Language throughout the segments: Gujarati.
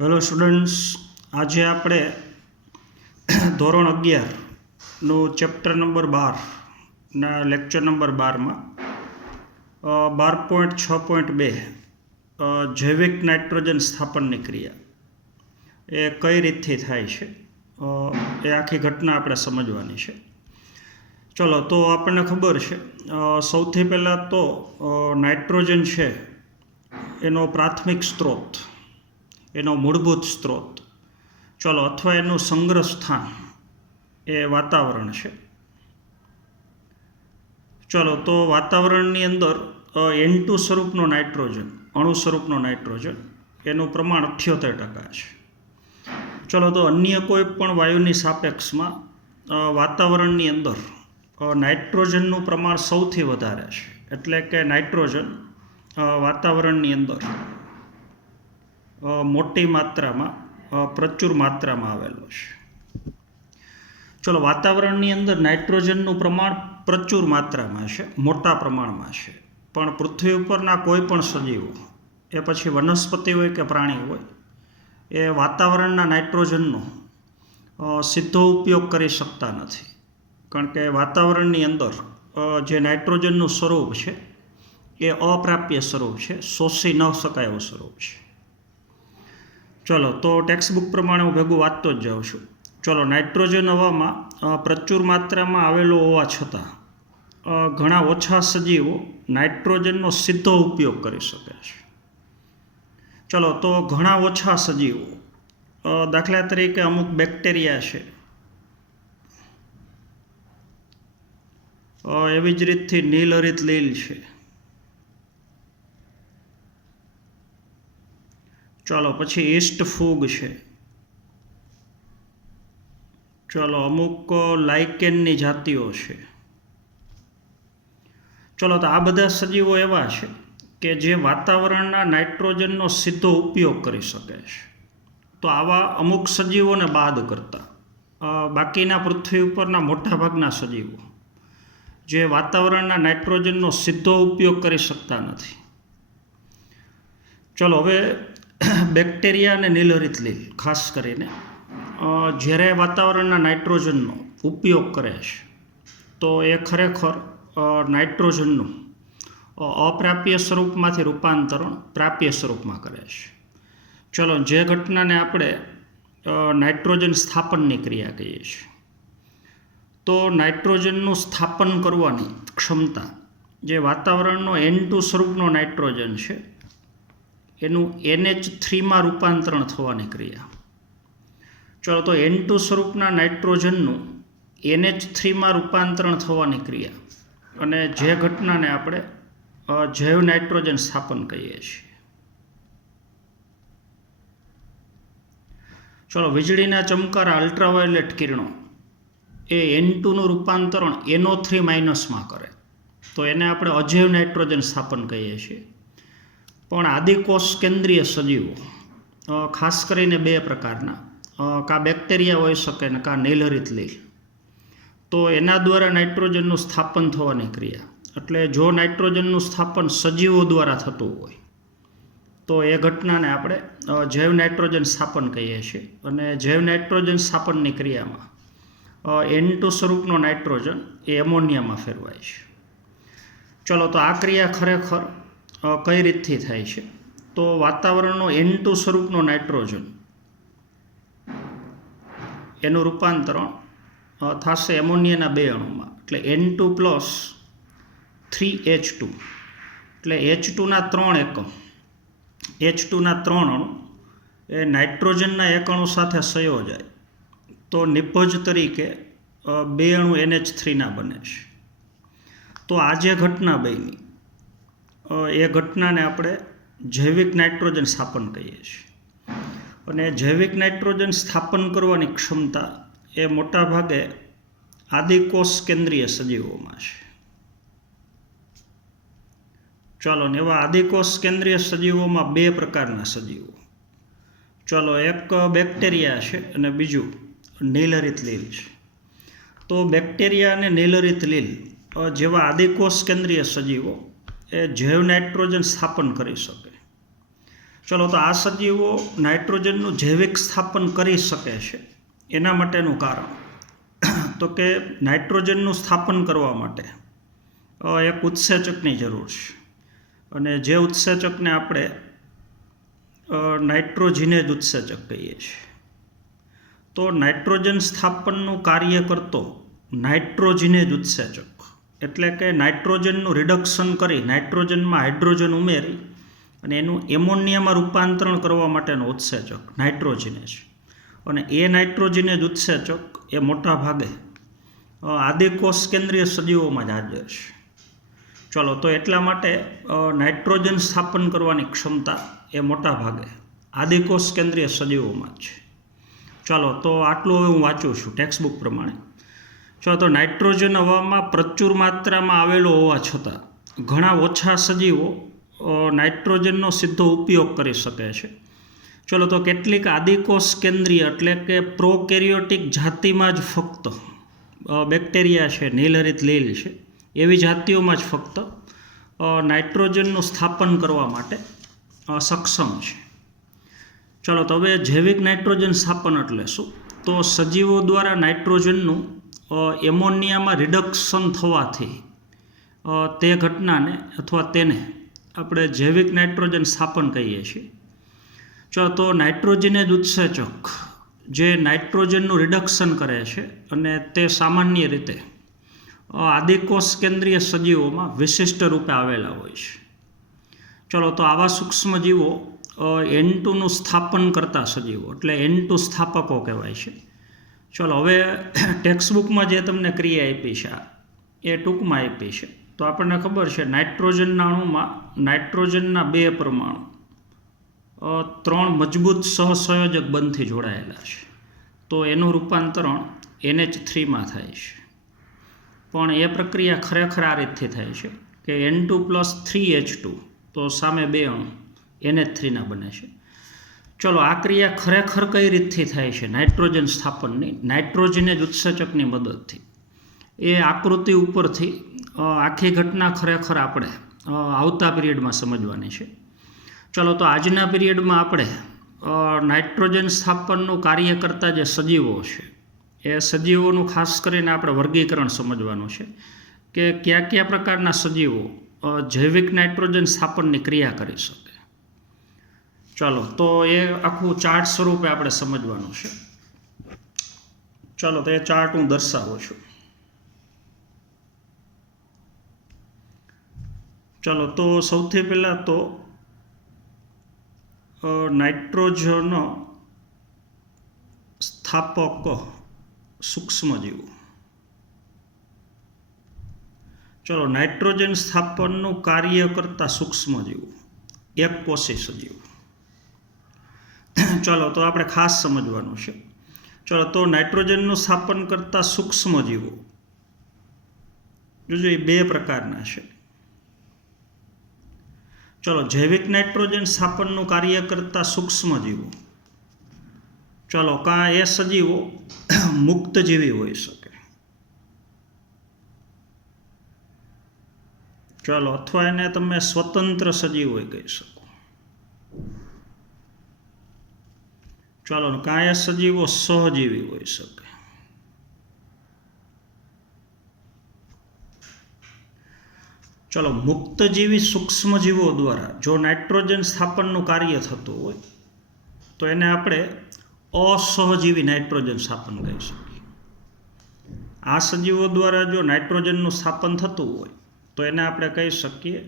હેલો સ્ટુડન્ટ્સ, આજે આપણે ધોરણ 11નું ચેપ્ટર નંબર 12ના લેક્ચર નંબર 12માં 12.6.2 જૈવિક નાઇટ્રોજન સ્થાપનની ક્રિયા એ કઈ રીતથી થાય છે એ આખી ઘટના આપણે સમજવાની છે. ચલો, તો આપણને ખબર છે સૌથી પહેલાં તો નાઇટ્રોજન છે એનો પ્રાથમિક સ્ત્રોત, એનો મૂળભૂત સ્ત્રોત, ચલો, અથવા એનું સંગ્રહ સ્થાન એ વાતાવરણ છે. ચલો, તો વાતાવરણની અંદર N2 સ્વરૂપનો નાઇટ્રોજન, અણુ સ્વરૂપનો નાઇટ્રોજન, એનું પ્રમાણ 78% છે. ચલો, તો અન્ય કોઈ પણ વાયુની સાપેક્ષમાં વાતાવરણની અંદર નાઇટ્રોજનનું પ્રમાણ સૌથી વધારે છે. એટલે કે નાઇટ્રોજન વાતાવરણની અંદર મોટી માત્રામાં, પ્રચુર માત્રામાં આવેલો છે. ચલો, વાતાવરણની અંદર નાઇટ્રોજનનું પ્રમાણ પ્રચુર માત્રામાં છે, મોટા પ્રમાણમાં છે. પણ પૃથ્વી ઉપરના કોઈ પણ સજીવો, એ પછી વનસ્પતિ હોય કે પ્રાણી હોય, એ વાતાવરણના નાઇટ્રોજનનો સીધો ઉપયોગ કરી શકતા નથી. કારણ કે વાતાવરણની અંદર જે નાઇટ્રોજનનું સ્વરૂપ છે એ અપ્રાપ્ય સ્વરૂપ છે, શોષી ન શકાય એવું સ્વરૂપ છે. ચલો, તો ટેક્સ્ટ બુક પ્રમાણે હું ભેગું વાંચતો જ જાઉં છું. ચલો, નાઇટ્રોજન હવામાં પ્રચુર માત્રામાં આવેલો હોવા છતાં ઘણા ઓછા સજીવો નાઇટ્રોજનનો સીધો ઉપયોગ કરી શકે છે. ચલો, તો ઘણા ઓછા સજીવો, દાખલા તરીકે અમુક બેક્ટેરિયા છે, એવી જ રીતથી નીલહરિત લીલ છે. ચાલો, પછી ઈસ્ટ ફૂગ છે. ચાલો, અમુક લાઇકેનની જાતિઓ છે. ચલો, તો આ બધા સજીવો એવા છે કે જે વાતાવરણના નાઇટ્રોજનનો સીધો ઉપયોગ કરી શકે છે. તો આવા અમુક સજીવોને બાદ કરતા બાકીના પૃથ્વી ઉપરના મોટાભાગના સજીવો જે વાતાવરણના નાઇટ્રોજનનો સીધો ઉપયોગ કરી શકતા નથી. ચલો, હવે બેક્ટેરિયા અને નીલહરિત લીલ ખાસ કરીને જ્યારે વાતાવરણના નાઇટ્રોજનનો ઉપયોગ કરે છે તો એ ખરેખર નાઇટ્રોજનનું અપ્રાપ્ય સ્વરૂપમાંથી રૂપાંતરણ પ્રાપ્ય સ્વરૂપમાં કરે છે. ચલો, જે ઘટનાને આપણે નાઇટ્રોજન સ્થાપનની ક્રિયા કહીએ છીએ. તો નાઇટ્રોજનનું સ્થાપન કરવાની ક્ષમતા, જે વાતાવરણનો N2 સ્વરૂપનો નાઇટ્રોજન છે એનું NH3માં રૂપાંતરણ થવાની ક્રિયા. ચલો, તો N2 સ્વરૂપના નાઇટ્રોજનનું NH3માં રૂપાંતરણ થવાની ક્રિયા, અને જે ઘટનાને આપણે જૈવ નાઇટ્રોજન સ્થાપન કહીએ છીએ. ચલો, વીજળીના ચમકારા અલ્ટ્રાવાયોલેટ કિરણો એ N2નું રૂપાંતરણ NO3- માં કરે, તો એને આપણે અજૈવ નાઇટ્રોજન સ્થાપન કહીએ છીએ. પણ આદિકોષ કેન્દ્રીય સજીવો, ખાસ કરીને બે પ્રકારના, કાં બેક્ટેરિયા હોઈ શકે ને કાં નીલહરિત લીલ, તો એના દ્વારા નાઇટ્રોજનનું સ્થાપન થવાની ક્રિયા, એટલે જો નાઇટ્રોજનનું સ્થાપન સજીવો દ્વારા થતું હોય તો એ ઘટનાને આપણે જૈવ નાઇટ્રોજન સ્થાપન કહીએ છીએ. અને જૈવ નાઇટ્રોજન સ્થાપનની ક્રિયામાં N2 સ્વરૂપનો નાઇટ્રોજન એ એમોનિયામાં ફેરવાય છે. ચલો, તો આ ક્રિયા ખરેખર કઈ રીતથી થાય છે? તો વાતાવરણનો N2 સ્વરૂપનો નાઇટ્રોજન એનું રૂપાંતરણ થશે એમોનિયાના બે અણુમાં, એટલે N2+3H2, એટલે H2ના 3 એકમ, H2ના 3 અણુ એ નાઇટ્રોજનના એક અણુ સાથે સંયોજાય તો નિપજ તરીકે બે અણુ NH3ના બને છે. તો આ જે ઘટના બની એ ઘટનાને આપણે જૈવિક નાઇટ્રોજન સ્થાપન કહીએ છીએ. અને જૈવિક નાઇટ્રોજન સ્થાપન કરવાની ક્ષમતા એ મોટાભાગે આદિકોષ કેન્દ્રીય સજીવોમાં છે. ચાલો, ને એવા આદિકોષ કેન્દ્રીય સજીવોમાં બે પ્રકારના સજીવો, ચલો, એક બેક્ટેરિયા છે અને બીજું નીલહરિત લીલ છે. તો બેક્ટેરિયા અને નીલહરિત લીલ જેવા આદિકોષ કેન્દ્રીય સજીવો એ જૈવ નાઇટ્રોજન સ્થાપન કરી શકે. ચલો, તો આ સજીવો નાઇટ્રોજનનું જૈવિક સ્થાપન કરી શકે છે. એના માટેનું કારણ તો કે નાઇટ્રોજનનું સ્થાપન કરવા માટે એક ઉત્સેચકની જરૂર છે, અને જે ઉત્સેચકને આપણે નાઇટ્રોજિનેજ ઉત્સેચક કહીએ છીએ. તો નાઇટ્રોજન સ્થાપનનું કાર્ય કરતો નાઇટ્રોજિનેજ ઉત્સેચક એટલે કે નાઇટ્રોજનનું રિડક્શન કરી નાઇટ્રોજનમાં હાઇડ્રોજન ઉમેરી અને એનું એમોનિયામાં રૂપાંતરણ કરવા માટેનો ઉત્સેચક નાઇટ્રોજિનેજ. અને એ નાઇટ્રોજિનેજ ઉત્સેચક એ મોટા ભાગે આદિકોષ કેન્દ્રીય સજીવોમાં જ હાજર છે. ચલો, તો એટલા માટે નાઇટ્રોજન સ્થાપન કરવાની ક્ષમતા એ મોટા ભાગે આદિકોષ કેન્દ્રીય સજીવોમાં જ છે. ચાલો, તો આટલું હવે હું વાંચું છું ટેક્સ્ટબુક પ્રમાણે. ચલો, તો નાઇટ્રોજન હવામાં પ્રચુર માત્રામાં આવેલો હોવા છતાં ઘણા ઓછા સજીવો નાઇટ્રોજનનો સીધો ઉપયોગ કરી શકે છે. ચલો, તો કેટલીક આદિકોષ કેન્દ્રીય એટલે કે પ્રોકેરિયોટિક જાતિમાં જ ફક્ત બેક્ટેરિયા છે, નીલહરિત લીલ છે, એવી જાતિઓમાં જ ફક્ત નાઇટ્રોજનનું સ્થાપન કરવા માટે સક્ષમ છે. ચલો, તો હવે જૈવિક નાઇટ્રોજન સ્થાપન એટલે શું? તો સજીવો દ્વારા નાઇટ્રોજનનું એમોનિયામાં રિડક્શન થવાથી તે ઘટનાને અથવા તેને આપણે જૈવિક નાઇટ્રોજન સ્થાપન કહીએ છીએ. ચલો, તો નાઇટ્રોજિનેજ ઉત્સેચક જે નાઇટ્રોજનનું રિડક્શન કરે છે અને તે સામાન્ય રીતે આદિકોષ કેન્દ્રીય સજીવોમાં વિશિષ્ટ રૂપે આવેલા હોય છે. ચલો, તો આવા સૂક્ષ્મજીવો N2નું સ્થાપન કરતા સજીવો એટલે N2 સ્થાપકો કહેવાય છે. ચલો, હવે ટેક્સ્ટબુકમાં જે તમને ક્રિયા આપી છે એ ટૂંકમાં આપી છે. તો આપણને ખબર છે નાઇટ્રોજનના અણુમાં નાઇટ્રોજનના 2 પરમાણુ 3 મજબૂત સહસંયોજક બંધથી જોડાયેલા છે. તો એનું રૂપાંતરણ NH3માં થાય છે. પણ એ પ્રક્રિયા ખરેખર આ રીતથી થાય છે કે N2 + 3H2 તો સામે 2 અણુ NH3ના બને છે. ચલો, આ ક્રિયા ખરેખર કઈ રીતથી થાય છે? નાઇટ્રોજન સ્થાપનની નાઇટ્રોજિનેજ ઉત્સેચકની મદદથી. એ આકૃતિ ઉપરથી આખી ઘટના ખરેખર આપણે આવતા પીરિયડમાં સમજવાની છે. ચલો, તો આજના પીરિયડમાં આપણે નાઇટ્રોજન સ્થાપનનું કાર્ય કરતા જે સજીવો છે એ સજીવોનું ખાસ કરીને આપણે વર્ગીકરણ સમજવાનું છે કે કયા કયા પ્રકારના સજીવો જૈવિક નાઇટ્રોજન સ્થાપનની ક્રિયા કરી શકે. ચાલો, તો એ આખું ચાર્ટ સ્વરૂપે આપણે સમજવાનું છે. ચાલો, તો એ ચાર્ટ હું દર્શાવું છું. ચાલો, તો સૌથી પહેલાં તો નાઇટ્રોજન સ્થાપક સૂક્ષ્મજીવો. ચલો, નાઇટ્રોજન સ્થાપનનું કાર્ય કરતા સૂક્ષ્મજીવો એકકોષી સજીવો. ચલો, તો આપણે ખાસ સમજવાનું છે. ચલો, તો નાઇટ્રોજનનું સ્થાપન કરતા સૂક્ષ્મજીવો જોજો એ 2 પ્રકારના છે. ચલો, જૈવિક નાઇટ્રોજન સ્થાપનનું કાર્ય કરતા સૂક્ષ્મજીવો. ચલો, કાં એ સજીવો મુક્તજીવી હોઈ શકે. ચલો, અથવા એને તમે સ્વતંત્ર સજીવો કહી શકો. ચલો, કાં એ સજીવો સહજીવી હોઈ શકે. ચલો, મુક્તજીવી સૂક્ષ્મજીવો દ્વારા જો નાઇટ્રોજન સ્થાપનનું કાર્ય થતું હોય તો એને આપણે અસહજીવી નાઇટ્રોજન સ્થાપન કહી શકીએ. આ સજીવો દ્વારા જો નાઇટ્રોજનનું સ્થાપન થતું હોય તો એને આપણે કહી શકીએ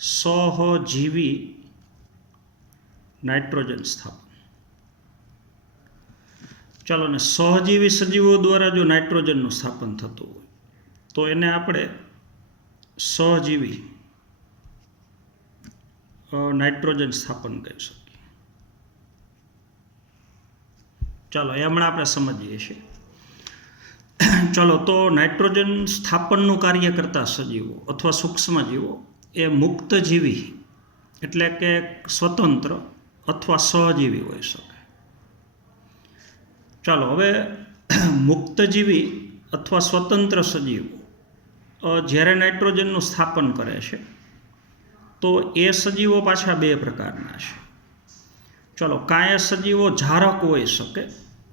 અસહજીવી નાઇટ્રોજન સ્થાપન. ચાલો, ને સહજીવી સજીવો દ્વારા જો નાઇટ્રોજનનું સ્થાપન થતું હોય તો એને આપણે સહજીવી નાઇટ્રોજન સ્થાપન કહી શકીએ. ચાલો, એ હમણાં આપણે સમજીએ છીએ. ચલો, તો નાઇટ્રોજન સ્થાપનનું કાર્ય કરતા સજીવો અથવા સૂક્ષ્મજીવો એ મુક્તજીવી એટલે કે સ્વતંત્ર અથવા સહજીવી હોઈ શકે. ચાલો, હવે મુક્તજીવી અથવા સ્વતંત્ર સજીવો જ્યારે નાઇટ્રોજનનું સ્થાપન કરે છે તો એ સજીવો પાછા બે પ્રકારના છે. ચલો, કાંઈ એ સજીવો ઝારક હોઈ શકે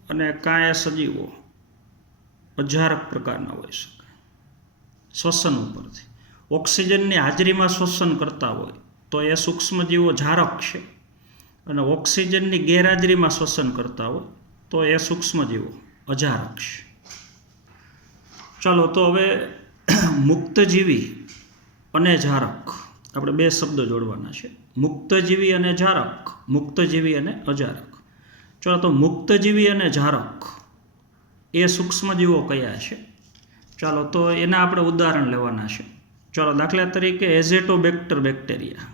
અને કાંઈ એ સજીવો અજારક પ્રકારના હોઈ શકે. શ્વસન ઉપરથી ઓક્સિજનની હાજરીમાં શ્વસન કરતા હોય તો એ સૂક્ષ્મજીવો ઝારક છે, અને ઓક્સિજનની ગેરહાજરીમાં શ્વસન કરતા હોય તો એ સૂક્ષ્મજીવો અજારક છે. ચાલો, તો હવે મુક્તજીવી અને ઝારક આપણે બે શબ્દો જોડવાના છે. મુક્તજીવી અને ઝારક, મુક્તજીવી અને અજારક. ચાલો, તો મુક્તજીવી અને ઝારક એ સૂક્ષ્મજીવો કયા છે? ચાલો, તો એના આપણે ઉદાહરણ લેવાના છે. ચાલો, દાખલા તરીકે એઝેટોબેક્ટર બેક્ટેરિયા.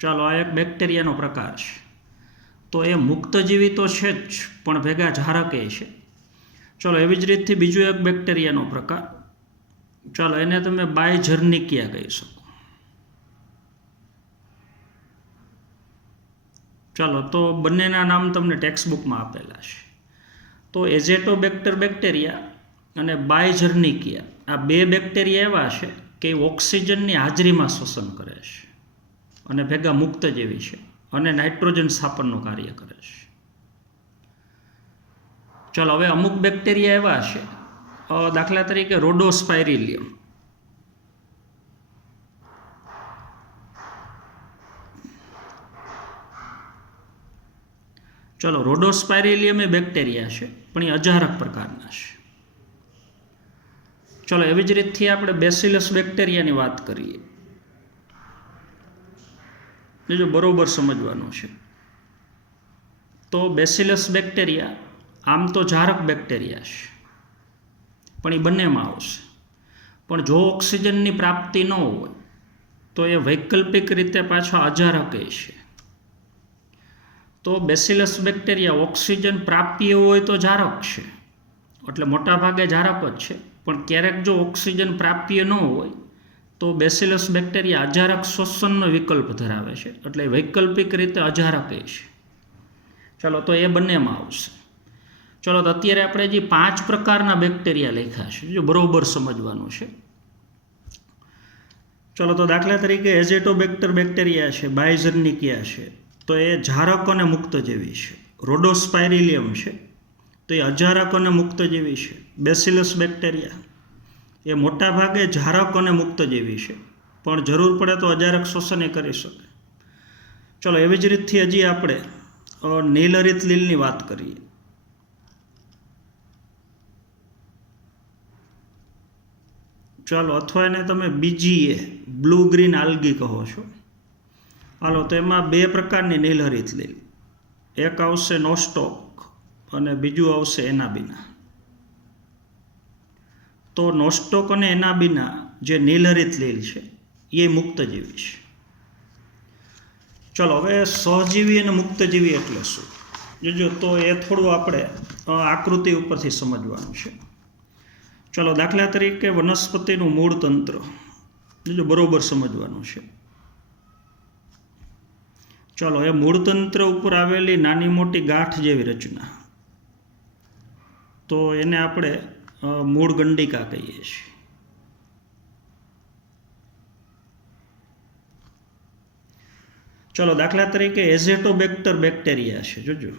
ચાલો, આ એક બેક્ટેરિયાનો પ્રકાર છે. તો એ મુક્તજીવી તો છે જ, પણ ભેગા ઝારક એ છે. ચાલો, એવી જ રીતથી બીજો એક બેક્ટેરિયાનો પ્રકાર. ચાલો, એને તમે બાયજર્નિકિયા કહી શકો. ચાલો, તો બંનેના નામ તમને ટેક્સ્ટબુકમાં આપેલા છે. તો એઝેટોબેક્ટર બેક્ટેરિયા અને બાયજર્નિકિયા આ બે બેક્ટેરિયા એવા છે કે ઓક્સિજનની હાજરીમાં શ્વસન કરે છે અને ભેગા મુક્તજીવી છે અને નાઇટ્રોજન સ્થાપનનું કાર્ય કરે છે. ચાલો, હવે અમુક બેક્ટેરિયા એવા છે, દાખલા તરીકે રોડોસ્પાયરિલિયમ. ચાલો, રોડોસ્પાયરિલિયમ એ બેક્ટેરિયા છે, પણ એ અજારક પ્રકારના છે. ચાલો, એવી જ રીતથી આપણે બેસિલસ બેક્ટેરિયાની વાત કરીએ. જો બરોબર સમજવાનું છે, તો બેસિલસ બેક્ટેરિયા આમ તો ઝારક બેક્ટેરિયા છે, પણ એ બંનેમાં આવશે. પણ જો ઓક્સિજનની પ્રાપ્તિ ન હોય તો એ વૈકલ્પિક રીતે પાછા અજારક છે. તો બેસિલસ બેક્ટેરિયા ઓક્સિજન પ્રાપ્ય હોય તો ઝારક છે, એટલે મોટાભાગે ઝારક જ છે. પણ ક્યારેક જો ઓક્સિજન પ્રાપ્ય ન હોય તો બેસિલસ બેક્ટેરિયા અજારક શ્વસનનો વિકલ્પ ધરાવે છે, એટલે વૈકલ્પિક રીતે અજારક છે. ચાલો, તો એ બંનેમાં આવશે. ચાલો, તો અત્યારે આપણે જે 5 પ્રકારના બેક્ટેરિયા લખ્યા છે, જો બરોબર સમજવાનું છે. ચાલો, તો દાખલા તરીકે એઝેટોબેક્ટર બેક્ટેરિયા છે, બાયજર્નિકિયા છે, તો એ ઝારક અને મુક્તજીવી છે. રોડોસ્પાયરિલિયમ છે, તો એ અજારક અને મુક્તજીવી છે. બેસિલસ બેક્ટેરિયા એ મોટાભાગે ઝારક અને મુક્તજીવી છે, પણ જરૂર પડે તો અજારક શ્વસન એ કરી શકે. ચાલો, એવી જ રીતથી હજી આપણે નીલહરિત લીલની વાત કરીએ. ચાલો, અથવા એને તમે બીજી બ્લુ ગ્રીન આલ્ગી કહો છો. હાલો, તો એમાં બે પ્રકારની નીલહરિત લીલ. એક આવશે નોસ્ટોક અને બીજું આવશે એનાબીના. તો નોસ્ટોક અને એનાબીના જે નીલહરિત લીલ છે એ મુક્તજીવી છે. ચલો, હવે સહજીવી અને મુક્તજીવી એટલે શું જોજો, તો એ થોડું આપણે આકૃતિ ઉપરથી સમજવાનું છે. ચલો, દાખલા તરીકે વનસ્પતિનું મૂળ તંત્ર જોજો, બરોબર સમજવાનું છે. ચલો, એ મૂળ તંત્ર ઉપર આવેલી નાની મોટી ગાંઠ જેવી રચના, તો એને આપણે મૂળ ગંડિકા કહીએ છીએ. ચલો, દાખલા તરીકે એઝેટોબેક્ટર બેક્ટેરિયા છે. જોજો,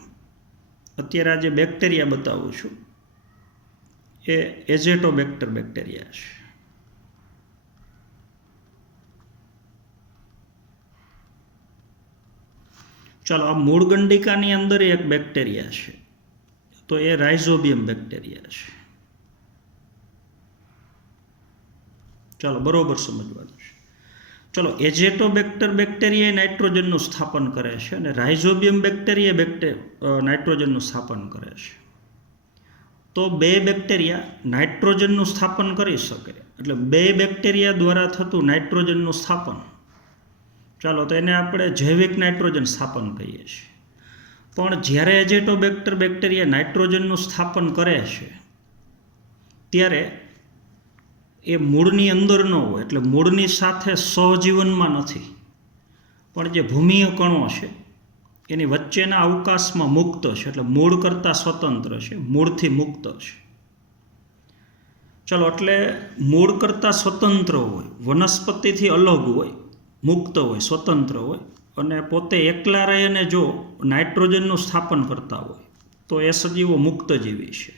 અત્યારે આ જે બેક્ટેરિયા બતાવું છું એ એઝેટોબેક્ટર બેક્ટેરિયા છે. ચાલો, આ મૂળ ગંડિકાની અંદર એક બેક્ટેરિયા છે, તો એ રાઇઝોબિયમ બેક્ટેરિયા છે. ચાલો, બરોબર સમજવાનું છે. ચલો, એઝેટોબેક્ટર બેક્ટેરિયા નાઇટ્રોજનનું સ્થાપન કરે છે અને રાઇઝોબિયમ બેક્ટેરિયા નાઇટ્રોજનનું સ્થાપન કરે છે. તો બે બેક્ટેરિયા નાઇટ્રોજનનું સ્થાપન કરી શકે, એટલે બે બેક્ટેરિયા દ્વારા થતું નાઇટ્રોજનનું સ્થાપન, ચાલો, તો એને આપણે જૈવિક નાઇટ્રોજન સ્થાપન કહીએ છીએ. પણ જ્યારે એઝેટોબેક્ટર બેક્ટેરિયા નાઇટ્રોજનનું સ્થાપન કરે છે ત્યારે એ મૂળની અંદર ન હોય, એટલે મૂળની સાથે સહજીવનમાં નથી, પણ જે ભૂમિય કણો છે એની વચ્ચેના અવકાશમાં મુક્ત છે, એટલે મૂળ કરતાં સ્વતંત્ર છે, મૂળથી મુક્ત છે. ચલો, એટલે મૂળ કરતાં સ્વતંત્ર હોય, વનસ્પતિથી અલગ હોય, મુક્ત હોય, સ્વતંત્ર હોય અને પોતે એકલા રહી અને જો નાઇટ્રોજનનું સ્થાપન કરતા હોય તો એ સજીવો મુક્ત જીવી છે.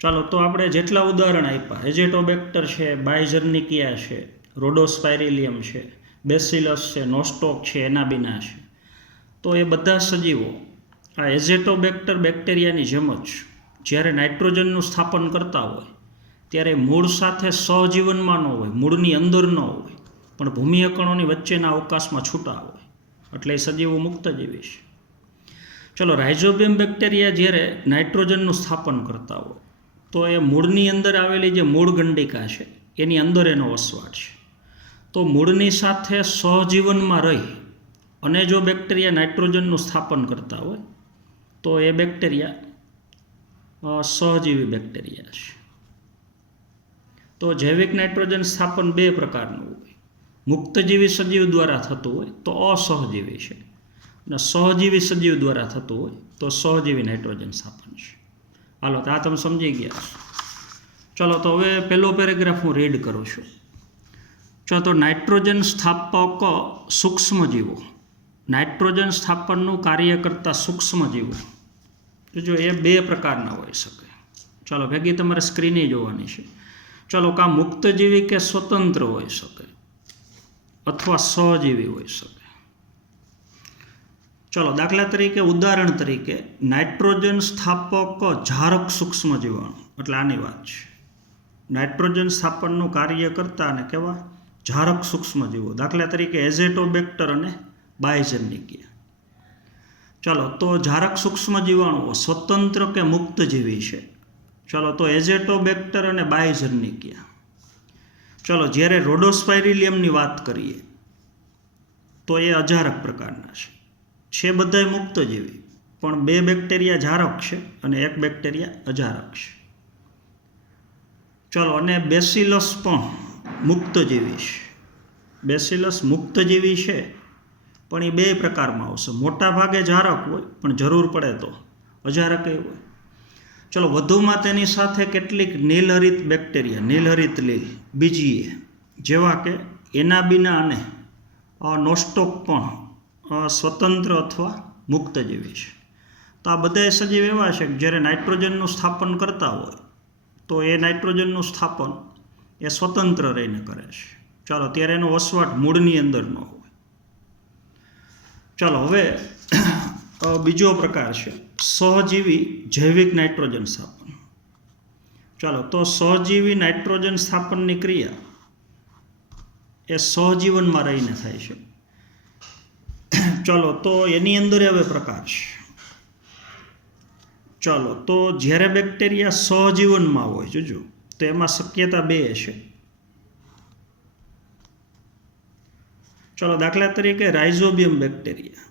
ચાલો, તો આપણે જેટલા ઉદાહરણ આપ્યા, એઝેટોબેક્ટર છે, બાયઝર્નિકિયા છે, રોડોસ્પાયરિલિયમ છે, બેસિલસ છે, નોસ્ટોક છે, એનાબિના છે, તો એ બધા સજીવો આ એઝેટોબેક્ટર બેક્ટેરિયાની જેમ જ જ્યારે નાઇટ્રોજનનું સ્થાપન કરતા હોય ત્યારે મૂળ સાથે સહજીવનમાં ન હોય, મૂળની અંદર ન હોય, પણ ભૂમિય કણોની વચ્ચેના અવકાશમાં છૂટા હોય, એટલે એ સજીવો મુક્ત જીવી છે. ચલો, રાઇઝોબિયમ બેક્ટેરિયા જ્યારે નાઇટ્રોજનનું સ્થાપન કરતા હોય તો એ મૂળની અંદર આવેલી જે મૂળ ગંડિકા છે એની અંદર એનો વસવાટ છે. તો મૂળની સાથે સહજીવનમાં રહી અને જો બેક્ટેરિયા નાઇટ્રોજનનું સ્થાપન કરતા હોય તો એ બેક્ટેરિયા સહજીવી બેક્ટેરિયા છે. તો જૈવિક નાઇટ્રોજન સ્થાપન બે પ્રકારનું હોય. મુક્તજીવી સજીવ દ્વારા થતું હોય તો અસહજીવી છે, અને સહજીવી સજીવ દ્વારા થતું હોય તો સહજીવી નાઇટ્રોજન સ્થાપન છે. હાલો, તો આ તમે સમજી ગયા છો. ચલો, તો હવે પહેલો પેરેગ્રાફ હું રીડ કરું છું. ચલો, તો નાઇટ્રોજન સ્થાપક સૂક્ષ્મજીવો, નાઇટ્રોજન સ્થાપનનું કાર્ય કરતા સૂક્ષ્મજીવો જો એ બે પ્રકારના હોઈ શકે. ચાલો, ભેગી તમારે સ્ક્રીને જોવાની છે. ચાલો, કાં મુક્તજીવી કે સ્વતંત્ર હોઈ શકે અથવા સહજીવી હોઈ શકે. ચલો, દાખલા તરીકે, ઉદાહરણ તરીકે, નાઇટ્રોજન સ્થાપક ઝારક સૂક્ષ્મજીવાણુ, એટલે આની વાત છે. નાઇટ્રોજન સ્થાપનનું કાર્ય કરતા અને કેવા ઝારક સૂક્ષ્મજીવો, દાખલા તરીકે એઝેટોબેક્ટર અને બાયઝર્નિકિયા. ચલો, તો ઝારક સૂક્ષ્મજીવાણુઓ સ્વતંત્ર કે મુક્તજીવી છે? ચલો, તો એઝેટોબેક્ટર અને બાયઝર્નિકિયા. ચલો, જ્યારે રોડોસ્પાયરિલિયમની વાત કરીએ તો એ અજારક પ્રકારના છે બધાય મુક્તજીવી, પણ બે બેક્ટેરિયા ઝારક છે અને એક બેક્ટેરિયા અજારક છે. ચલો, અને બેસિલસ પણ મુક્તજીવી છે. બેસિલસ મુક્તજીવી છે પણ એ બે પ્રકારમાં આવશે. મોટા ભાગે ઝારક હોય પણ જરૂર પડે તો અજારક હોય. ચલો, વધુમાં તેની સાથે કેટલીક નીલહરિત બેક્ટેરિયા, નીલહરિત લીલ બીજીએ, જેવા કે એનાબિના અને નોસ્ટોક પણ સ્વતંત્ર અથવા મુક્તજીવી છે. તો આ બધા સજીવ એવા છે કે જ્યારે નાઇટ્રોજનનું સ્થાપન કરતા હોય તો એ નાઇટ્રોજનનું સ્થાપન એ સ્વતંત્ર રહીને કરે છે. ચાલો, ત્યારે એનો વસવાટ મૂળની અંદર ન હોય. ચાલો, હવે બીજો પ્રકાર છે સહજીવી જૈવિક નાઇટ્રોજન સ્થાપન. ચાલો, તો સહજીવી નાઇટ્રોજન સ્થાપનની ક્રિયા એ સહજીવનમાં રહીને થાય છે. ચલો, તો એની અંદર હવે પ્રકાર છે. ચાલો, તો જ્યારે બેક્ટેરિયા સહજીવનમાં હોય, જોજો, તો એમાં શક્યતા બે છે. ચલો, દાખલા તરીકે રાઇઝોબિયમ બેક્ટેરિયા.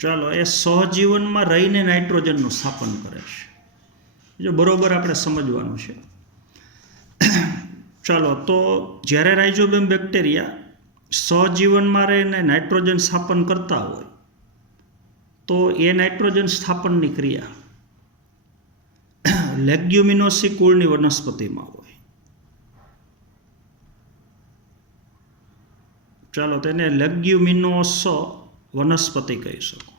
ચાલો, એ સહજીવનમાં રહીને નાઇટ્રોજનનું સ્થાપન કરે છે. જો બરોબર આપણે સમજવાનું છે. ચાલો, તો જ્યારે રાઇઝોબિયમ બેક્ટેરિયા સહજીવનમાં રહીને નાઇટ્રોજન સ્થાપન કરતા હોય તો એ નાઇટ્રોજન સ્થાપનની ક્રિયા લેગ્યુમિનોસી કુળની વનસ્પતિમાં હોય. ચાલો, તેને લેગ્યુમિનોસ વનસ્પતિ કહી શકો.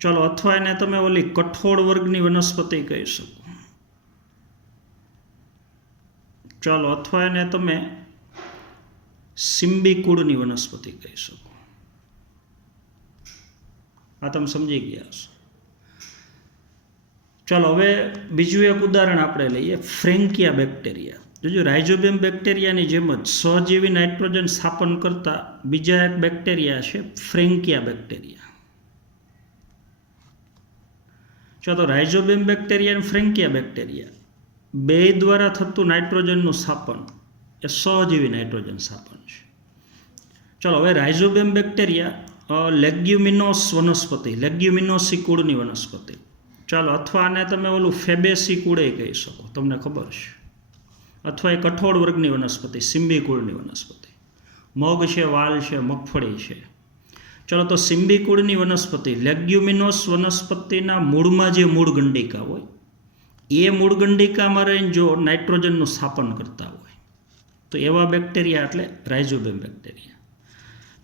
ચાલો, અથવા એને તમે ઓલી કઠોળ વર્ગની વનસ્પતિ કહી શકો. ચાલો, અથવા એને તમે સિમ્બી કુળની વનસ્પતિ કહી શકો. આ તમે સમજી ગયા છો. ચાલો, હવે બીજું એક ઉદાહરણ આપણે લઈએ, ફ્રેન્કિયા બેક્ટેરિયા. જોજો, રાઇઝોબિયમ બેક્ટેરિયાની જેમ જ સહજીવી નાઇટ્રોજન સ્થાપન કરતા બીજા એક બેક્ટેરિયા છે ફ્રેન્કિયા બેક્ટેરિયા. ચાલો, રાઇઝોબિયમ બેક્ટેરિયા અને ફ્રેન્કિયા બેક્ટેરિયા બે દ્વારા થતું નાઇટ્રોજનનું સ્થાપન એ સહજીવી નાઇટ્રોજન સ્થાપન છે. ચાલો, હવે રાઇઝોબિયમ બેક્ટેરિયા લેગ્યુમિનોસ વનસ્પતિ, લેગ્યુમિનોસી કુળની વનસ્પતિ. ચાલો, અથવા આને તમે ઓલું ફેબેસી કુળે કહી શકો, તમને ખબર છે. અથવા એ કઠોળ વર્ગની વનસ્પતિ, સિમ્બી કુળની વનસ્પતિ. મગ છે, વાલ છે, મગફળી છે. ચલો, તો સિમ્બી કુળની વનસ્પતિ લેગ્યુમિનોસ વનસ્પતિના મૂળમાં જે મૂળ ગંડિકા હોય એ મૂળ ગંડિકામાં રહીને જો નાઇટ્રોજનનું સ્થાપન કરતા હોય તો એવા બેક્ટેરિયા એટલે રાઇઝોબિયમ બેક્ટેરિયા.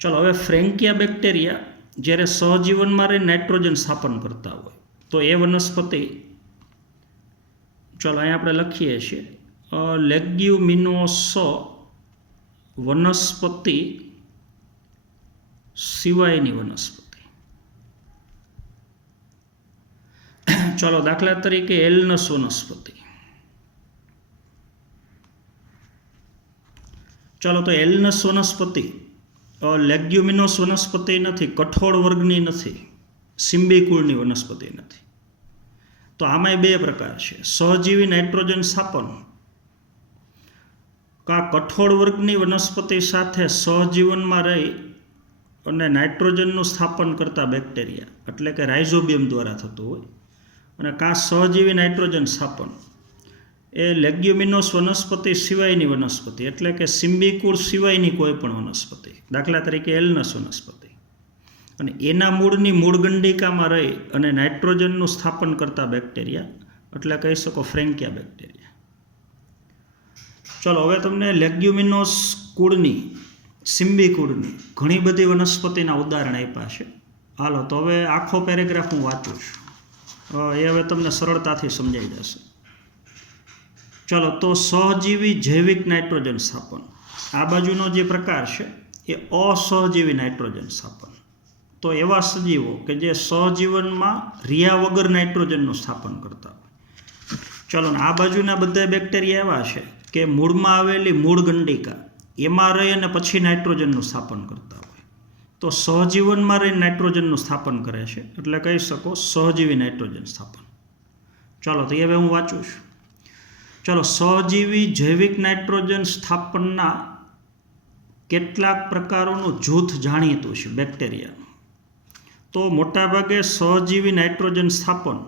ચલો, હવે ફ્રેન્કિયા બેક્ટેરિયા જ્યારે સહજીવનમાં રહીને નાઇટ્રોજન સ્થાપન કરતા હોય તો એ વનસ્પતિ, ચલો અહીંયા આપણે લખીએ છીએ લેગ્યુમિનોસ વનસ્પતિ સિવાયની વનસ્પતિ. ચલો, દાખલા તરીકે એલનસ વનસ્પતિ. ચલો, તો એલનસ વનસ્પતિ લેગ્યુમિનોસ વનસ્પતિ નથી, કઠોળ વર્ગની નથી, સિમ્બી કુળની વનસ્પતિ નથી. તો આમાંય બે પ્રકાર છે, સહજીવી નાઇટ્રોજન સ્થાપન કા કઠોળ વર્ગની વનસ્પતિ સાથે સહજીવનમાં રહી અને નાઇટ્રોજનનું સ્થાપન કરતા બેક્ટેરિયા એટલે કે રાઇઝોબિયમ દ્વારા થતું હોય, અને કાં સહજીવી નાઇટ્રોજન સ્થાપન એ લેગ્યુમિનોસ વનસ્પતિ સિવાયની વનસ્પતિ એટલે કે સિમ્બી કુળ સિવાયની કોઈ પણ વનસ્પતિ, દાખલા તરીકે એલનસ વનસ્પતિ, અને એના મૂળની મૂળ ગંડિકામાં રહી અને નાઇટ્રોજનનું સ્થાપન કરતા બેક્ટેરિયા એટલે કહી શકો ફ્રેન્કિયા બેક્ટેરિયા. ચલો, હવે તમને લેગ્યુમિનોસ કુળની, સિમ્બી કુળની ઘણી બધી વનસ્પતિના ઉદાહરણ આપ્યા છે. હાલો, તો હવે આખો પેરેગ્રાફ હું વાંચું છું, એ હવે તમને સરળતાથી સમજાઈ જશે. ચલો, તો સહજીવી જૈવિક નાઇટ્રોજન સ્થાપન, આ બાજુનો જે પ્રકાર છે એ અસહજીવી નાઇટ્રોજન સ્થાપન. તો એવા સજીવો કે જે સહજીવનમાં રહ્યા વગર નાઇટ્રોજનનું સ્થાપન કરતા હોય. ચલો, આ બાજુના બધા બેક્ટેરિયા એવા છે કે મૂળમાં આવેલી મૂળ ગંડિકા એમાં રહી અને પછી નાઇટ્રોજનનું સ્થાપન કરતા હોય. તો સહજીવનમાં રહીને નાઇટ્રોજનનું સ્થાપન કરે છે એટલે કહી શકો સહજીવી નાઇટ્રોજન સ્થાપન. ચાલો, તો એ હવે હું વાંચું છું. ચલો, સહજીવી જૈવિક નાઇટ્રોજન સ્થાપનના કેટલાક પ્રકારોનું જૂથ જાણીતું છે બેક્ટેરિયાનું. તો મોટાભાગે સહજીવી નાઇટ્રોજન સ્થાપન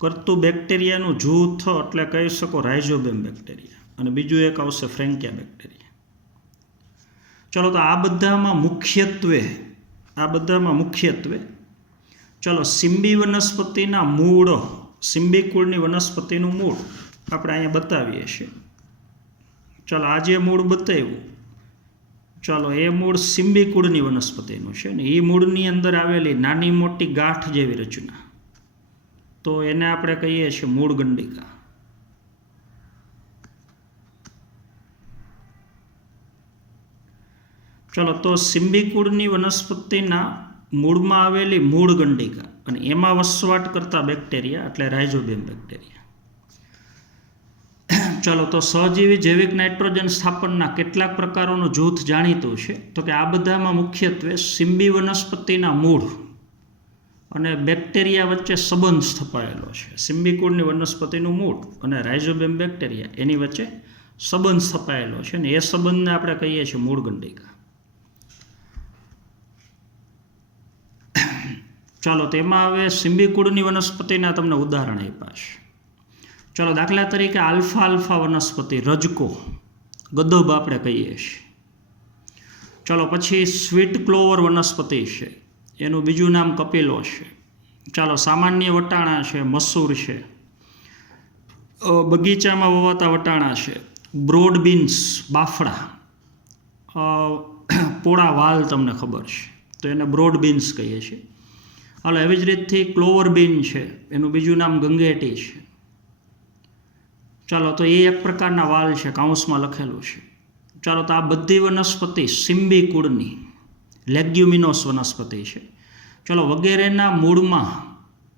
કરતું બેક્ટેરિયાનું જૂથ એટલે કહી શકો રાઇઝોબિયમ બેક્ટેરિયા, અને બીજું એક આવશે ફ્રેન્કિયા બેક્ટેરિયા. ચલો, તો આ બધામાં મુખ્યત્વે ચલો સિમ્બી વનસ્પતિના મૂળ, સિમ્બી કુળની વનસ્પતિનું મૂળ આપણે અહીંયા બતાવીએ છીએ. ચલો, આ જે મૂળ બતાવ્યું, ચલો એ મૂળ સિમ્બી કુળની વનસ્પતિનું છે ને એ મૂળની અંદર આવેલી નાની મોટી ગાંઠ જેવી રચના, તો એને આપણે કહીએ છીએ મૂળ ગંડિકા. ચલો, તો સિમ્બી કુળની વનસ્પતિના મૂળમાં આવેલી મૂળ ગંડિકા અને એમાં વસવાટ કરતા બેક્ટેરિયા એટલે રાઇઝોબિયમ બેક્ટેરિયા. ચલો, તો સહજીવી જૈવિક નાઇટ્રોજન સ્થાપનના કેટલાક પ્રકારોનું જૂથ જાણીતું છે. તો કે આ બધામાં મુખ્યત્વે સિમ્બી વનસ્પતિના મૂળ અને બેક્ટેરિયા વચ્ચે સંબંધ સ્થપાયેલો છે. સિમ્બી કુળની વનસ્પતિનું મૂળ અને રાઇઝોબિયમ બેક્ટેરિયા એની વચ્ચે સંબંધ સ્થપાયેલો છે, અને એ સંબંધને આપણે કહીએ છીએ મૂળ ગંડિકા. ચાલો, તેમાં હવે સિમ્બી કુળની વનસ્પતિના તમને ઉદાહરણ આપ્યા છે. ચલો, દાખલા તરીકે આલ્ફા વનસ્પતિ, રજકો, ગદબ આપણે કહીએ છીએ. ચલો, પછી સ્વીટ ક્લોવર વનસ્પતિ છે, એનું બીજું નામ કપિલો છે. ચાલો, સામાન્ય વટાણા છે, મસૂર છે, બગીચામાં વવાતા વટાણા છે, બ્રોડ બીન્સ, બાફડા, પોળા વાલ તમને ખબર છે તો એને બ્રોડ બીન્સ કહીએ છીએ. હાલો, એવી જ રીતથી ક્લોવર બીન છે, એનું બીજું નામ ગંગેટી છે. ચાલો, તો એ એક પ્રકારના વાલ છે, કાઉન્સમાં લખેલું છે. ચાલો, તો આ બધી વનસ્પતિ સિમ્બી કુળની લેગ્યુમિનોસ વનસ્પતિ છે. ચલો, વગેરેના મૂળમાં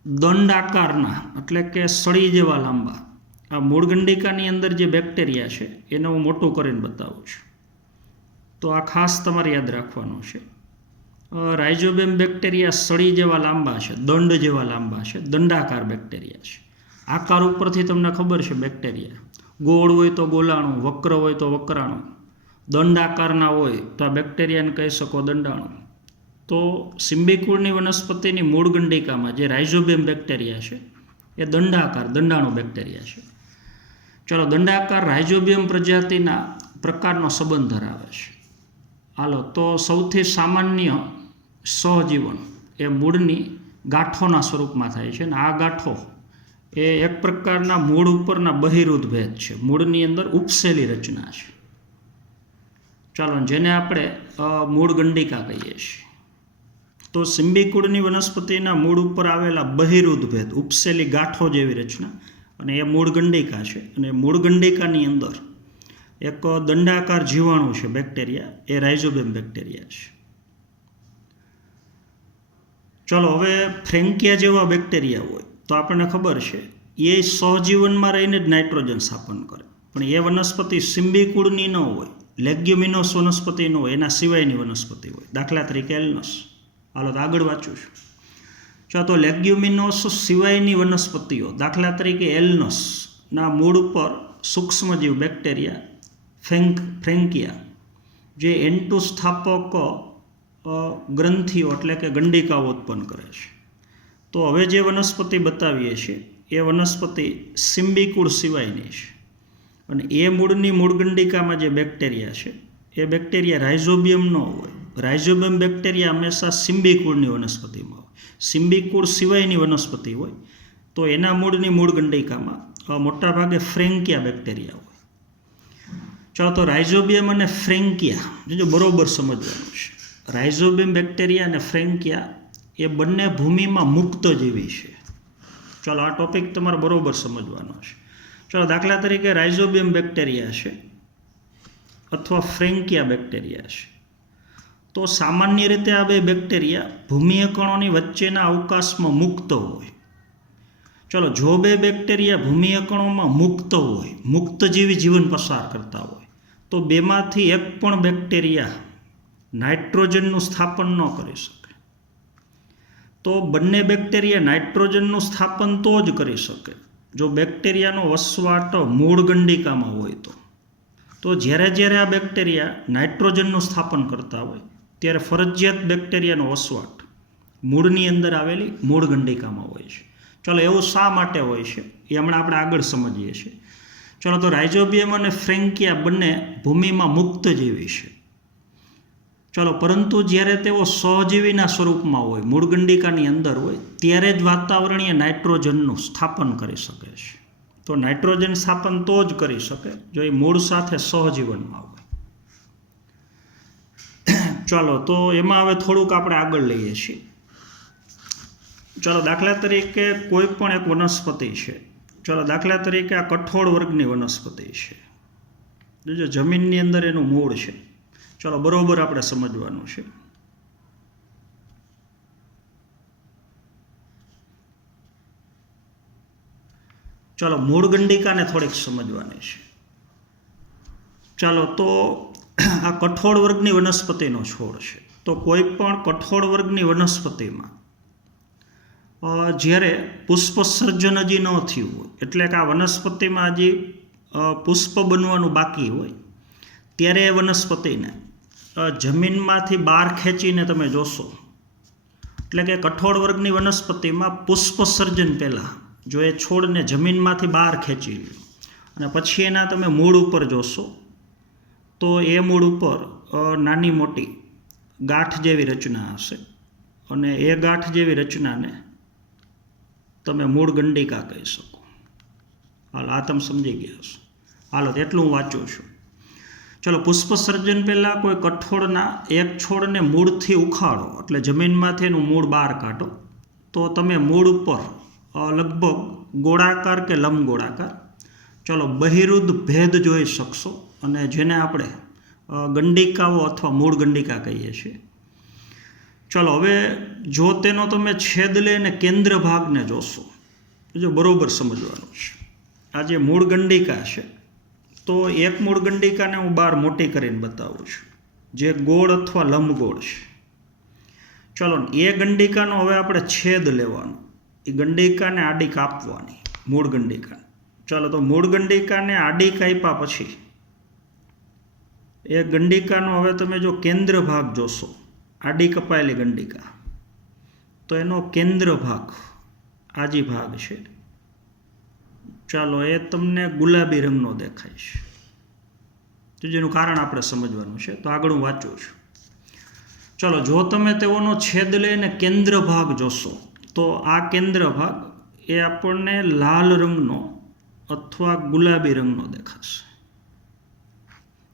દંડાકારના એટલે કે સળી જેવા લાંબા આ મૂળ ગંડિકાની અંદર જે બેક્ટેરિયા છે એને હું મોટું કરીને બતાવું છું. તો આ ખાસ તમારે યાદ રાખવાનું છે. રાઇઝોબિયમ બેક્ટેરિયા સળી જેવા લાંબા છે, દંડ જેવા લાંબા છે, દંડાકાર બેક્ટેરિયા છે. આકાર ઉપરથી તમને ખબર છે બેક્ટેરિયા ગોળ હોય તો ગોલાણું, વક્ર હોય તો વક્રાણું, દંડાકારના હોય તો આ બેક્ટેરિયાને કહી શકો દંડાણું. તો સિમ્બી કુળની વનસ્પતિની મૂળ ગંડિકામાં જે રાઇઝોબિયમ બેક્ટેરિયા છે એ દંડાણુ બેક્ટેરિયા છે. ચલો, દંડાકાર રાઇઝોબિયમ પ્રજાતિના પ્રકારનો સંબંધ ધરાવે છે. હાલો, તો સૌથી સામાન્ય સહજીવન એ મૂળની ગાંઠોના સ્વરૂપમાં થાય છે. અને આ ગાંઠો એ એક પ્રકારના મૂળ ઉપરના બહિરુદ્ધ ભેદ છે. મૂળની અંદર ઉપસેલી રચના છે. ચાલો, જેને આપણે મૂળ ગંડિકા કહીએ છીએ. તો સિંબીકુળની વનસ્પતિના મૂળ ઉપર આવેલા બહિરુદ્ધ ભેદ, ઉપસેલી ગાંઠો જેવી રચના, અને એ મૂળ ગંડિકા છે. અને મૂળ ગંડિકાની અંદર એક દંડાકાર જીવાણુ છે, બેક્ટેરિયા, એ રાઇઝોબિયમ બેક્ટેરિયા છે. ચલો, હવે ફ્રેન્કિયા જેવા બેક્ટેરિયા હોય તો આપણને ખબર છે એ સહજીવનમાં રહીને જ નાઇટ્રોજન સ્થાપન કરે. પણ એ વનસ્પતિ સિંબીકુળની ન હોય, લેગ્યુમિનોસ વનસ્પતિ ન હોય, એના સિવાયની વનસ્પતિ હોય. દાખલા તરીકે એલનસ. હાલો, તો આગળ વાંચું છું. જો તો લેગ્યુમિનોસ સિવાયની વનસ્પતિઓ, દાખલા તરીકે એલનસના મૂળ ઉપર સૂક્ષ્મજીવ બેક્ટેરિયા ફ્રેન્કિયા, જે N2 સ્થાપક ગ્રંથિઓ એટલે કે ગંડિકાઓ ઉત્પન્ન કરે છે. તો હવે જે વનસ્પતિ બતાવીએ છીએ એ વનસ્પતિ સિંબીકુળ સિવાયની છે. અને એ મૂળની મૂળ ગંડિકામાં જે બેક્ટેરિયા છે એ બેક્ટેરિયા રાઇઝોબિયમ ન હોય. રાઇઝોબિયમ બેક્ટેરિયા હંમેશા સિંબીકુળની વનસ્પતિમાં હોય. સિંબીકુળ સિવાયની વનસ્પતિ હોય તો એના મૂળની મૂળ ગંડિકામાં મોટાભાગે ફ્રેન્કિયા બેક્ટેરિયા હોય. ચાલો, તો રાઇઝોબિયમ અને ફ્રેન્કિયા જો બરોબર સમજવાનું છે. રાઇઝોબિયમ બેક્ટેરિયા અને ફ્રેન્કિયા એ બંને ભૂમિમાં મુક્ત જીવી છે. ચાલો, આ ટોપિક તમારે બરોબર સમજવાનો છે. ચાલો, દાખલા તરીકે રાઇઝોબિયમ બેક્ટેરિયા છે અથવા ફ્રેન્કિયા બેક્ટેરિયા છે. તો સામાન્ય રીતે આ બે બેક્ટેરિયા ભૂમિય કણોની વચ્ચેના અવકાશમાં મુક્ત હોય. ચલો, જો બે બેક્ટેરિયા ભૂમિય કણોમાં મુક્ત હોય, મુક્તજીવી જીવન પસાર કરતા હોય, તો બેમાંથી એક પણ બેક્ટેરિયા નાઇટ્રોજનનું સ્થાપન ન કરી શકે. તો બંને બેક્ટેરિયા નાઇટ્રોજનનું સ્થાપન તો જ કરી શકે જો બેક્ટેરિયાનો વસવાટ મૂળ ગંડિકામાં હોય. તો જ્યારે જ્યારે આ બેક્ટેરિયા નાઇટ્રોજનનું સ્થાપન કરતા હોય ત્યારે ફરજિયાત બેક્ટેરિયાનો વસવાટ મૂળની અંદર આવેલી મૂળ ગંડિકામાં હોય છે. ચાલો, એવું શા માટે હોય છે એ હમણાં આપણે આગળ સમજીએ છીએ. ચાલો, તો રાઇઝોબિયમ અને ફ્રેન્કિયા બંને ભૂમિમાં મુક્ત જીવી છે. ચાલો, પરંતુ જ્યારે તેઓ સહજીવીના સ્વરૂપમાં હોય, મૂળ ગંડિકાની અંદર હોય, ત્યારે જ વાતાવરણીય નાઇટ્રોજનનું સ્થાપન કરી શકે છે. તો નાઇટ્રોજન સ્થાપન તો જ કરી શકે જો એ મૂળ સાથે સહજીવનમાં હોય. ચાલો, તો એમાં હવે થોડુંક આપણે આગળ લઈએ છીએ. ચાલો, દાખલા તરીકે કોઈ પણ એક વનસ્પતિ છે. ચાલો, દાખલા તરીકે આ કઠોળ વર્ગની વનસ્પતિ છે. જો જમીનની અંદર એનું મૂળ છે. ચાલો, બરોબર આપણે સમજવાનું છે. ચાલો, મૂળ ગંડિકાને થોડીક સમજવાની છે. ચાલો, તો આ કઠોળ વર્ગની વનસ્પતિનો છોડ છે. તો કોઈ પણ કઠોળ વર્ગની વનસ્પતિમાં જ્યારે પુષ્પ સર્જન હજી ન થયું હોય, એટલે કે આ વનસ્પતિમાં હજી પુષ્પ બનવાનું બાકી હોય, ત્યારે એ વનસ્પતિને જમીનમાંથી બહાર ખેંચીને તમે જોશો. એટલે કે કઠોળ વર્ગની વનસ્પતિમાં પુષ્પ સર્જન પહેલાં જો એ છોડને જમીનમાંથી બહાર ખેંચી લો અને પછી એના તમે મૂળ ઉપર જોશો તો એ મૂળ ઉપર નાની મોટી ગાંઠ જેવી રચના હશે. અને એ ગાંઠ જેવી રચનાને તમે મૂળ ગંડિકા કહી શકો. હાલો, આ તમે સમજી ગયા હશો. હાલો, એટલું હું વાંચું છું. ચલો, પુષ્પ સર્જન પહેલાં કોઈ કઠોળના એક છોડને મૂળથી ઉખાડો, એટલે જમીનમાંથી એનું મૂળ બહાર કાઢો, તો તમે મૂળ ઉપર લગભગ ગોળાકાર કે લંબગોળાકાર બહિરુદ્ધ ભેદ જોઈ શકશો. અને જેને આપણે ગંડિકાઓ અથવા મૂળ ગંડિકા કહીએ છીએ. ચલો, હવે જો તેનો તમે છેદ લઈને કેન્દ્ર ભાગને જોશો, જો બરોબર સમજવાનું છે. આ જે મૂળ ગંડિકા છે, તો એક મૂળ ગંડિકાને હું બહાર મોટી કરીને બતાવું છું, જે ગોળ અથવા લંબગોળ છે. ચલો, એ ગંડિકાનો હવે આપણે છેદ લેવાનો, એ ગંડિકાને આડી કાપવાની, મૂળ ગંડિકાને. ચાલો, તો મૂળ ગંડિકાને આડી કાપ્યા પછી એ ગંડિકાનો હવે તમે જો કેન્દ્ર ભાગ જોશો, આડી કપાયેલી ગંડિકા, તો એનો કેન્દ્ર ભાગ આ જે ભાગ છે, ચાલો, એ તમને ગુલાબી રંગનો દેખાય છે. તો જેનું કારણ આપણે સમજવાનું છે. તો આગળ હું વાંચું છું. ચલો, જો તમે તેઓનો છેદ લઈને કેન્દ્ર ભાગ જોશો તો આ કેન્દ્ર ભાગ એ આપણને લાલ રંગનો અથવા ગુલાબી રંગનો દેખાશે.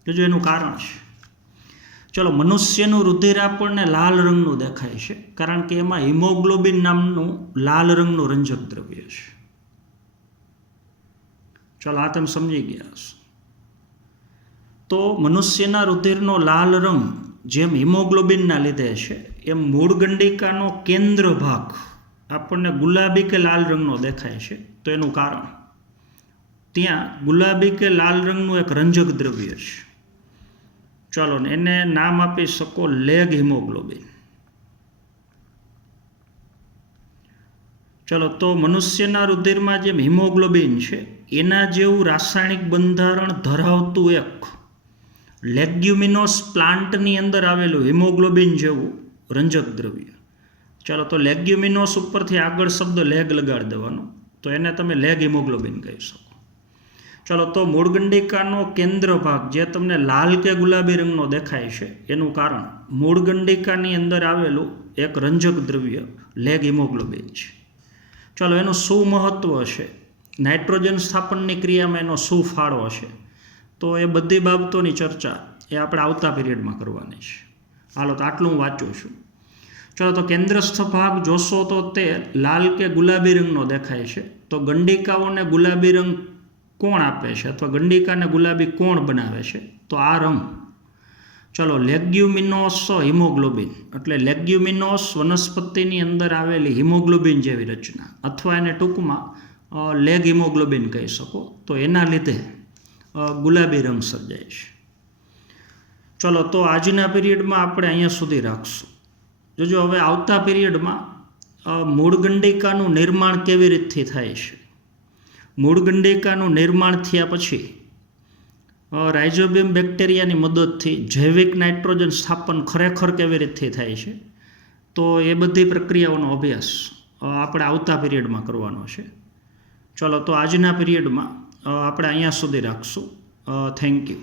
જો એનું કારણ છે, ચલો, મનુષ્યનું રુધિર આપણને લાલ રંગનું દેખાય છે કારણ કે એમાં હિમોગ્લોબિન નામનું લાલ રંગનું રંજક દ્રવ્ય છે. ચલો, આ તમે સમજી ગયા હશો. તો મનુષ્યના રુધિરનો લાલ રંગ જેમ હિમોગ્લોબિનના લીધે છે એમ મૂળગંડિકાનો કેન્દ્ર ભાગ આપણને ગુલાબી કે લાલ રંગનો દેખાય છે. તો એનું કારણ ત્યાં ગુલાબી કે લાલ રંગનું એક રંજક દ્રવ્ય છે. ચાલો, એને નામ આપી શકો લેગ હિમોગ્લોબિન. ચલો, તો મનુષ્યના રુધિરમાં જેમ હિમોગ્લોબિન છે એના જેવું રાસાયણિક બંધારણ ધરાવતું એક લેગ્યુમિનોસ પ્લાન્ટની અંદર આવેલું હિમોગ્લોબિન જેવું રંજક દ્રવ્ય. ચાલો, તો લેગ્યુમિનોસ ઉપરથી આગળ શબ્દ લેગ લગાડી દેવાનો, તો એને તમે લેગ હિમોગ્લોબિન કહી શકો. ચાલો, તો મૂળગંડિકાનો કેન્દ્ર ભાગ જે તમને લાલ કે ગુલાબી રંગનો દેખાય છે એનું કારણ મૂળગંડિકાની અંદર આવેલું એક રંજક દ્રવ્ય લેગ હિમોગ્લોબિન છે. ચાલો, એનું શું મહત્ત્વ છે, નાઇટ્રોજન સ્થાપનની ક્રિયામાં એનો શું ફાળો હશે, તો એ બધી બાબતોની ચર્ચા એ આપણે આવતા પીરિયડમાં કરવાની છે. હાલો, તો આટલું હું વાંચું છું. ચાલો, તો કેન્દ્રસ્થ ભાગ જોશો તો તે લાલ કે ગુલાબી રંગનો દેખાય છે. તો ગંડિકાઓને ગુલાબી રંગ કોણ આપે છે અથવા ગંડિકાને ગુલાબી કોણ બનાવે છે, તો આ રંગ, ચલો, લેગ્યુમિનોસ હિમોગ્લોબિન એટલે લેગ્યુમિનોસ વનસ્પતિની અંદર આવેલી હિમોગ્લોબિન જેવી રચના, અથવા એને ટૂંકમાં લેગ હિમોગ્લોબિન કહી શકો. તો એના લીધે ગુલાબી રંગ સર્જાય છે. ચલો, તો આજના પીરિયડમાં આપણે અહીંયા સુધી રાખશું. જોજો, હવે આવતા પીરિયડમાં મૂળગંડિકાનું નિર્માણ કેવી રીતથી થાય છે, મૂળગંડિકાનું નિર્માણ થયા પછી રાઇઝોબિયમ બેક્ટેરિયાની મદદથી જૈવિક નાઇટ્રોજન સ્થાપન ખરેખર કેવી રીતથી થાય છે, તો એ બધી પ્રક્રિયાઓનો અભ્યાસ આપણે આવતા પીરિયડમાં કરવાનો છે. ચલો, તો આજના પીરિયડમાં આપણે અહીંયા સુધી રાખશું. Thank you.